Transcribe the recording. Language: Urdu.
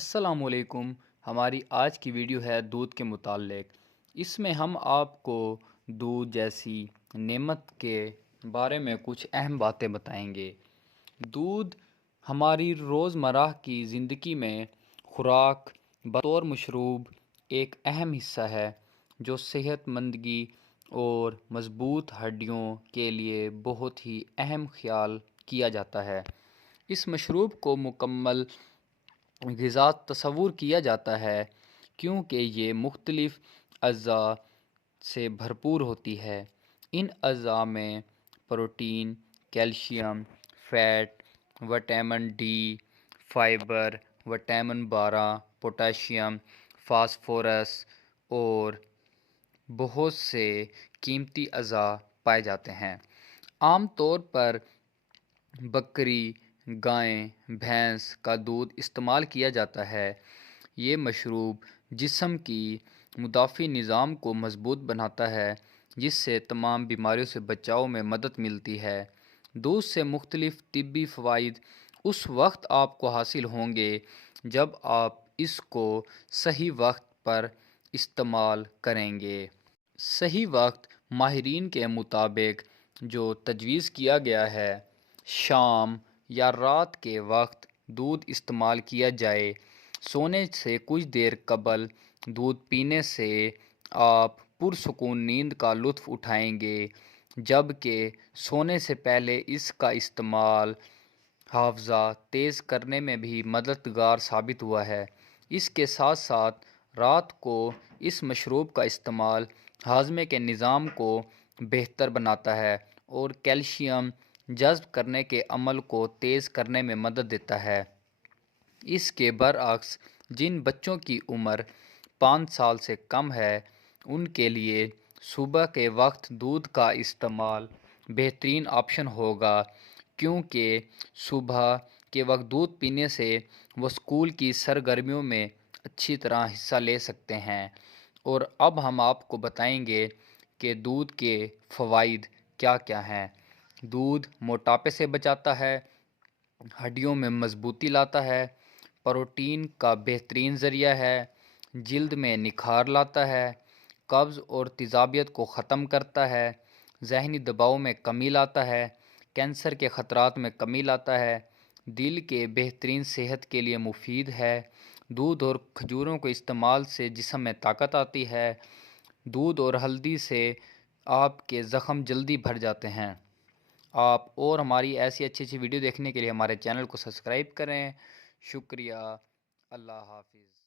السلام علیکم۔ ہماری آج کی ویڈیو ہے دودھ کے متعلق۔ اس میں ہم آپ کو دودھ جیسی نعمت کے بارے میں کچھ اہم باتیں بتائیں گے۔ دودھ ہماری روزمرہ کی زندگی میں خوراک بطور مشروب ایک اہم حصہ ہے جو صحت مندی اور مضبوط ہڈیوں کے لیے بہت ہی اہم خیال کیا جاتا ہے۔ اس مشروب کو مکمل غذا تصور کیا جاتا ہے کیونکہ یہ مختلف اجزاء سے بھرپور ہوتی ہے۔ ان اجزاء میں protein, calcium, fat, vitamin D, fibre, vitamin 12، potassium, phosphorus اور بہت سے قیمتی اعضاء پائے جاتے ہیں۔ عام طور پر بکری، گائے، بھینس کا دودھ استعمال کیا جاتا ہے۔ یہ مشروب جسم کی مدافعی نظام کو مضبوط بناتا ہے جس سے تمام بیماریوں سے بچاؤ میں مدد ملتی ہے۔ دودھ سے مختلف طبی فوائد اس وقت آپ کو حاصل ہوں گے جب آپ اس کو صحیح وقت پر استعمال کریں گے۔ صحیح وقت ماہرین کے مطابق جو تجویز کیا گیا ہے، شام یا رات کے وقت دودھ استعمال کیا جائے۔ سونے سے کچھ دیر قبل دودھ پینے سے آپ پرسکون نیند کا لطف اٹھائیں گے، جبکہ سونے سے پہلے اس کا استعمال حافظہ تیز کرنے میں بھی مددگار ثابت ہوا ہے۔ اس کے ساتھ ساتھ رات کو اس مشروب کا استعمال ہاضمے کے نظام کو بہتر بناتا ہے اور کیلشیم جذب کرنے کے عمل کو تیز کرنے میں مدد دیتا ہے۔ اس کے برعکس جن بچوں کی عمر 5 سال سے کم ہے ان کے لیے صبح کے وقت دودھ کا استعمال بہترین آپشن ہوگا، کیونکہ صبح کے وقت دودھ پینے سے وہ اسکول کی سرگرمیوں میں اچھی طرح حصہ لے سکتے ہیں۔ اور اب ہم آپ کو بتائیں گے کہ دودھ کے فوائد کیا کیا ہیں۔ دودھ موٹاپے سے بچاتا ہے، ہڈیوں میں مضبوطی لاتا ہے، پروٹین کا بہترین ذریعہ ہے، جلد میں نکھار لاتا ہے، قبض اور تیزابیت کو ختم کرتا ہے، ذہنی دباؤ میں کمی لاتا ہے، کینسر کے خطرات میں کمی لاتا ہے، دل کے بہترین صحت کے لیے مفید ہے۔ دودھ اور کھجوروں کے استعمال سے جسم میں طاقت آتی ہے۔ دودھ اور ہلدی سے آپ کے زخم جلدی بھر جاتے ہیں۔ آپ اور ہماری ایسی اچھی ویڈیو دیکھنے کے لیے ہمارے چینل کو سبسکرائب کریں۔ شکریہ۔ اللہ حافظ۔